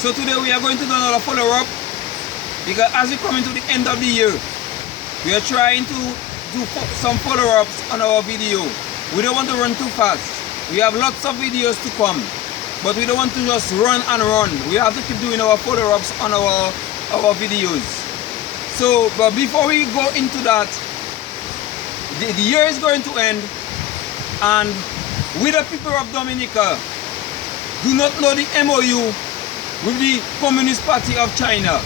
So today we are going to do another follow-up, because as we come into the end of the year, we are trying to do some follow-ups on our video. We don't want to run too fast. We have lots of videos to come, but we don't want to just run and run. We have to keep doing our follow-ups on our videos. So, but before we go into that, the year is going to end, and we the people of Dominica do not know the MOU with the Communist Party of China.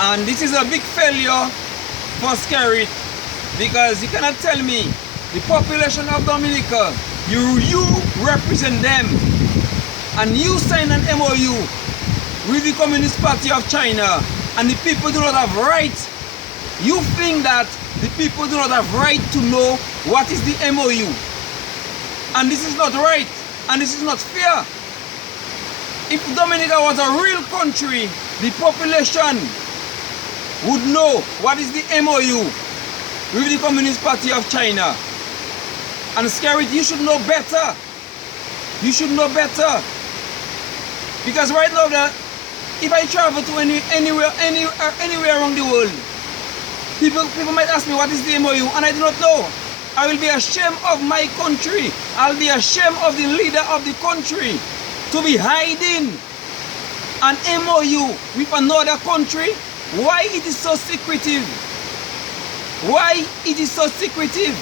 And this is a big failure for Skerrit, because you cannot tell me the population of Dominica, you represent them, and you sign an MOU with the Communist Party of China, and the people do not have rights. You think that the people do not have right to know what is the MOU, and this is not right, and this is not fair. If Dominica was a real country, the population would know what is the MOU with the Communist Party of China. And Skerrit, you should know better. You should know better. Because right now, if I travel to anywhere around the world, people might ask me what is the MOU, and I do not know. I will be ashamed of my country. I'll be ashamed of the leader of the country to be hiding an MOU with another country. Why it is so secretive? Why it is so secretive?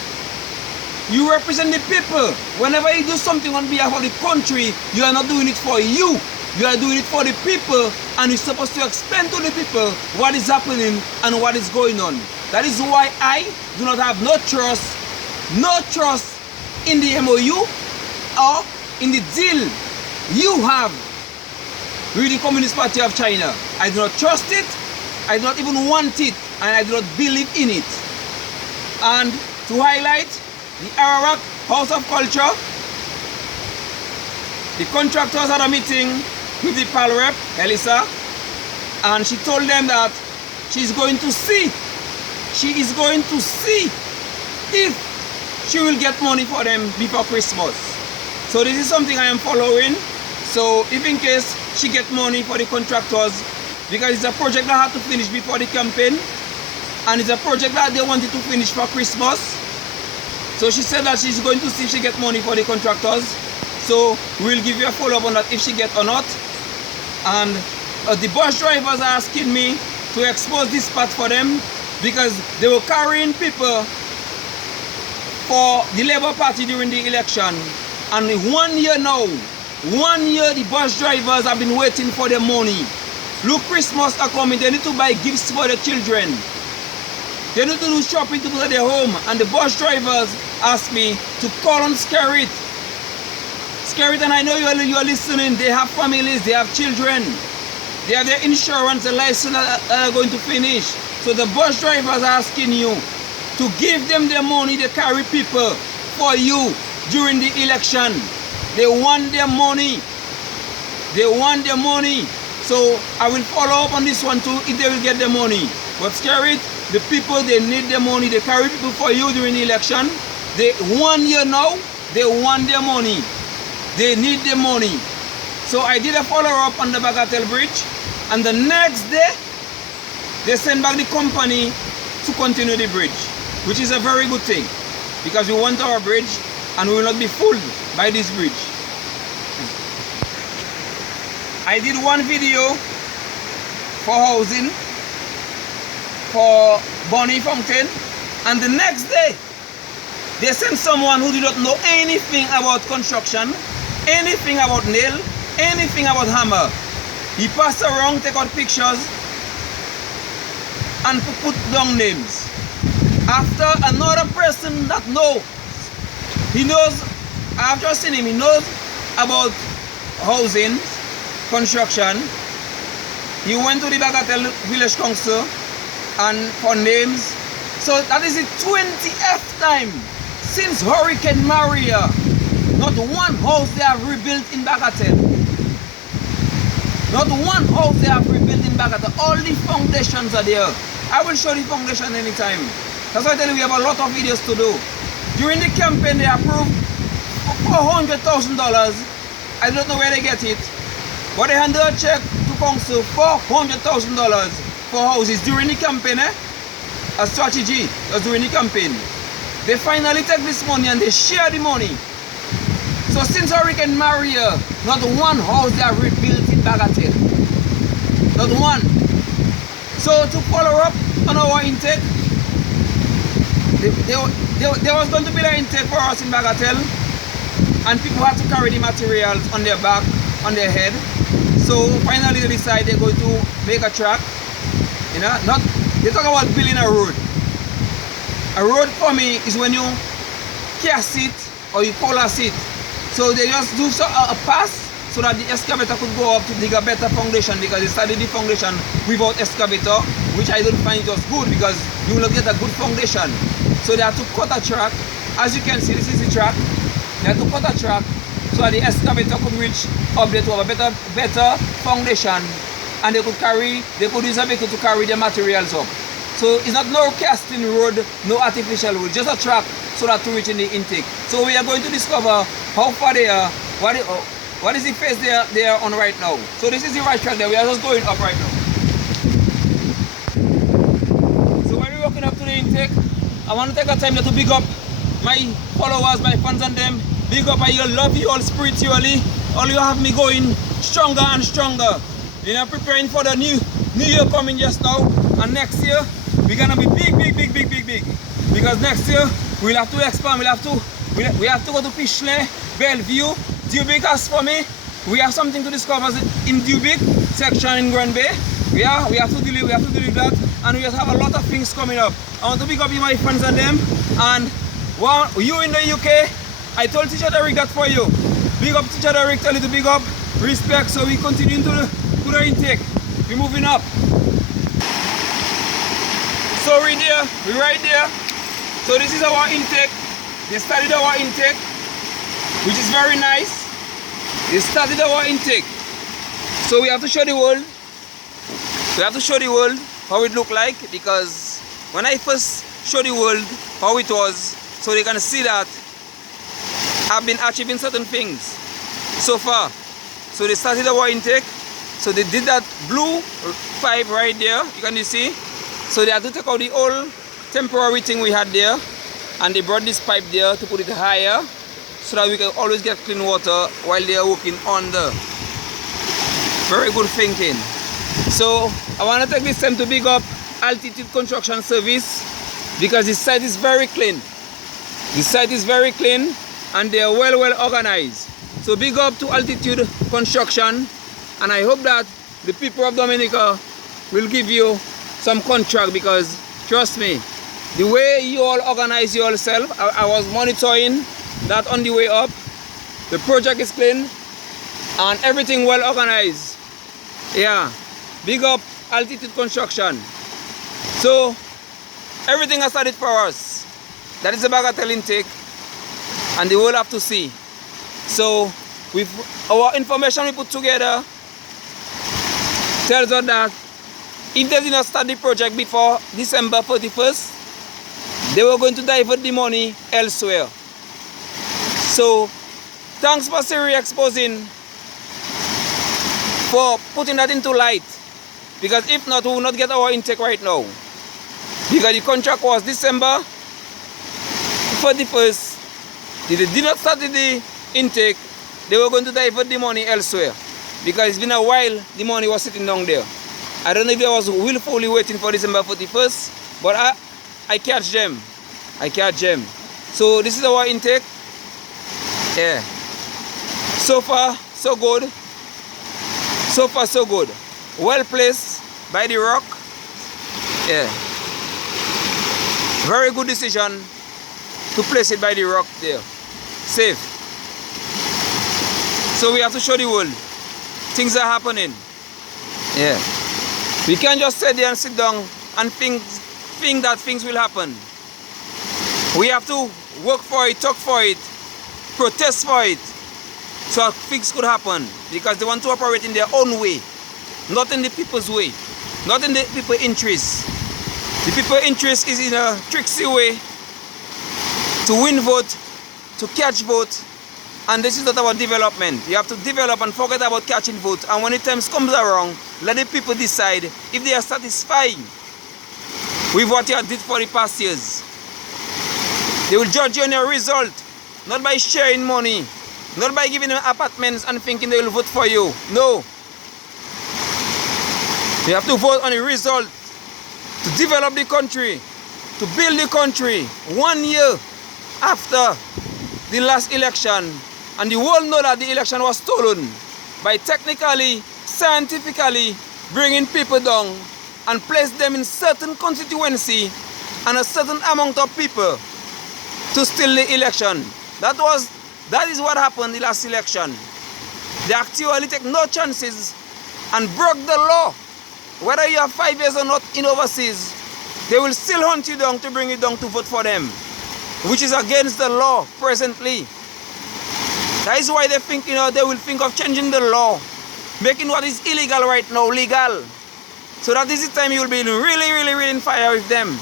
You represent the people. Whenever you do something on behalf of the country, you are not doing it for you. You are doing it for the people, and you're supposed to explain to the people what is happening and what is going on. That is why I do not have no trust in the MOU or in the deal you have with the Communist Party of China. I do not trust it, I do not even want it, and I do not believe in it. And to highlight the Arawak House of Culture, the contractors had a meeting with the PAL rep, Elisa, and she told them that she is going to see if she will get money for them before Christmas. So this is something I am following. So if in case she get money for the contractors, because it's a project that had to finish before the campaign, and it's a project that they wanted to finish for Christmas. So she said that she's going to see if she get money for the contractors. So we'll give you a follow-up on that if she get or not. And the bus drivers are asking me to expose this part for them, because they were carrying people for the Labour Party during the election. And 1 year now, 1 year the bus drivers have been waiting for their money. Look, Christmas are coming, they need to buy gifts for their children. They need to do shopping to go to their home, and the bus drivers asked me to call on Skerrit. Skerrit, and I know you are listening, they have families, they have children, they have their insurance, the license that are going to finish. So the bus drivers are asking you to give them their money. They carry people for you during the election. They want their money. They want their money. So I will follow up on this one too, if they will get their money. But Skerrit, the people, they need their money. They carry people for you during the election. They 1 year now, they want their money. They need their money. So I did a follow-up on the Bagatelle Bridge, and the next day, they sent back the company to continue the bridge, which is a very good thing, because we want our bridge and we will not be fooled by this bridge. I did one video for housing for Bonnie Fountain, and the next day they sent someone who did not know anything about construction, anything about nail, anything about hammer. He passed around, take out pictures and put down names. After another person that knows, he knows, I've just seen him, he knows about housing, construction. He went to the Bagatelle Village Council and for names. So that is the 20th time since Hurricane Maria. Not one house they have rebuilt in Bagatelle. Not one house they have rebuilt in Bagatelle. All the foundations are there. I will show the foundation anytime. That's why I tell you we have a lot of videos to do. During the campaign, they approved $400,000. I don't know where they get it, but they handed a check to council $400,000 for houses during the campaign, a strategy was during the campaign. They finally take this money and they share the money. So since Hurricane Maria, not one house they have rebuilt in Bagatelle. Not one. So to follow up on our intake, there was going to be an intake for us in Bagatelle, and people had to carry the materials on their back, on their head. So finally they decided they're going to make a track. You know, they talk about building a road. A road for me is when you cast it or you collapse it. So they just do a pass so that the excavator could go up to dig a better foundation, because they started the foundation without excavator, which I don't find just good, because you will not get a good foundation. So they have to cut a track. As you can see, this is the track. They have to cut a track so that the excavator could reach up there to have a better foundation, and they could use a vehicle to carry the materials up. So it's not no casting road, no artificial road, just a track so that to reach in the intake. So we are going to discover how far they are, what is the phase they are on right now. So this is the right track there, we are just going up right now. So when we're walking up to the intake, I want to take a time to big up my followers, my fans and them. Big up, I love you all spiritually. All you have me going stronger and stronger. You know, preparing for the new year coming just now. And next year, we're gonna be big. Because next year, we'll have to expand, we have to go to Pishley, Bellevue, Dubic. As for me, we have something to discover in Dubic section in Grand Bay. Yeah, we have to deal with that, and we just have a lot of things coming up. I want to big up you, my friends and them, and well, you in the UK, I told Teacher Derek that for you. Big up Teacher Derek, tell you to big up, respect. So we continue to the intake. We're moving up. So we're right there. So this is our intake. They started our intake, which is very nice. They started our intake. So we have to show the world. We have to show the world how it looked like, because when I first show the world how it was, so they can see that I've been achieving certain things so far. So they started our intake. So they did that blue pipe right there, you can see. So they had to take out the old temporary thing we had there, and they brought this pipe there to put it higher so that we can always get clean water while they are working on the very good thinking. So I want to take this time to big up Altitude Construction Service, because this site is very clean. This site is very clean and they are well organized. So big up to Altitude Construction, and I hope that the people of Dominica will give you some contract, because trust me, the way you all organize yourself, I was monitoring that on the way up. The project is clean and everything well organized. Yeah, big up Altitude Construction. So everything has started for us. That is the Bagatelle Intake, and they will have to see. So with our information we put together tells us that if they did not start the project before December 31st, they were going to divert the money elsewhere. So thanks for Siri Exposing for putting that into light, because if not, we will not get our intake right now. Because the contract was December 31st. If they did not start the intake, they were going to divert the money elsewhere, because it's been a while the money was sitting down there. I don't know if they was willfully waiting for December 31st, but I catch them. I catch them. So this is our intake. Yeah. So far, so good. So far, so good. Well placed by the rock. Yeah. Very good decision to place it by the rock there. Safe. So we have to show the world things are happening. Yeah. We can't just sit there and sit down and think that things will happen. We have to work for it, talk for it, protest for it, so things could happen, because they want to operate in their own way, not in the people's way, not in the people's interest. The people's interest is in a tricksy way to win vote, to catch vote, And this is not about development. You have to develop and forget about catching votes. And when the time comes around, let the people decide if they are satisfied with what you did for the past years. They will judge you on your result, not by sharing money, not by giving them apartments and thinking they will vote for you. No. You have to vote on the result to develop the country, to build the country 1 year after the last election. And the world know that the election was stolen by technically, scientifically bringing people down and place them in certain constituency and a certain amount of people to steal the election. That is what happened in the last election. They actually take no chances and broke the law. Whether you have 5 years or not in overseas, they will still hunt you down to bring you down to vote for them, which is against the law presently. That is why they think, they will think of changing the law, making what is illegal right now legal. So that is the time you will be really in fire with them.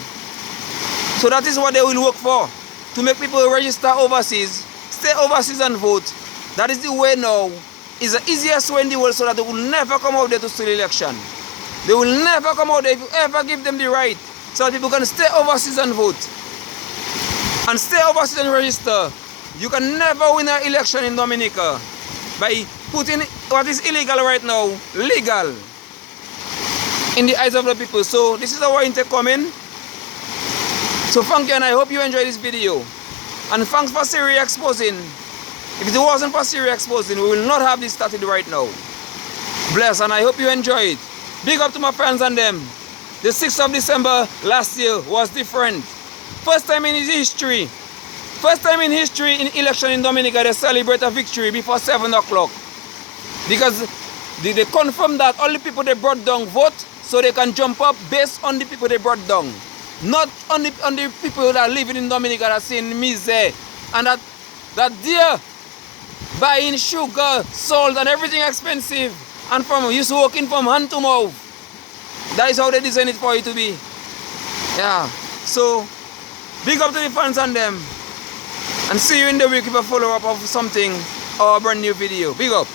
So that is what they will work for, to make people register overseas, stay overseas and vote. That is the way now. It's the easiest way in the world, so that they will never come out there to steal the election. They will never come out there if you ever give them the right, so that people can stay overseas and vote. And stay overseas and register. You can never win an election in Dominica by putting what is illegal right now legal in the eyes of the people. So this is our intake coming. So thank you, and I hope you enjoyed this video. And thanks for Siri Exposing. If it wasn't for Siri Exposing, we will not have this started right now. Bless, and I hope you enjoy it. Big up to my friends and them. The 6th of December last year was different. First time in history. First time in history in election in Dominica, they celebrate a victory before 7 o'clock. Because they confirm that all the people they brought down vote, so they can jump up based on the people they brought down. Not on the people that are living in Dominica that are seeing misery. And that they're buying sugar, salt and everything expensive. And from used to working from hand to mouth. That is how they design it for you to be. Yeah. So, big up to the fans and them. And see you in the week with a follow-up of something or a brand new video. Big up.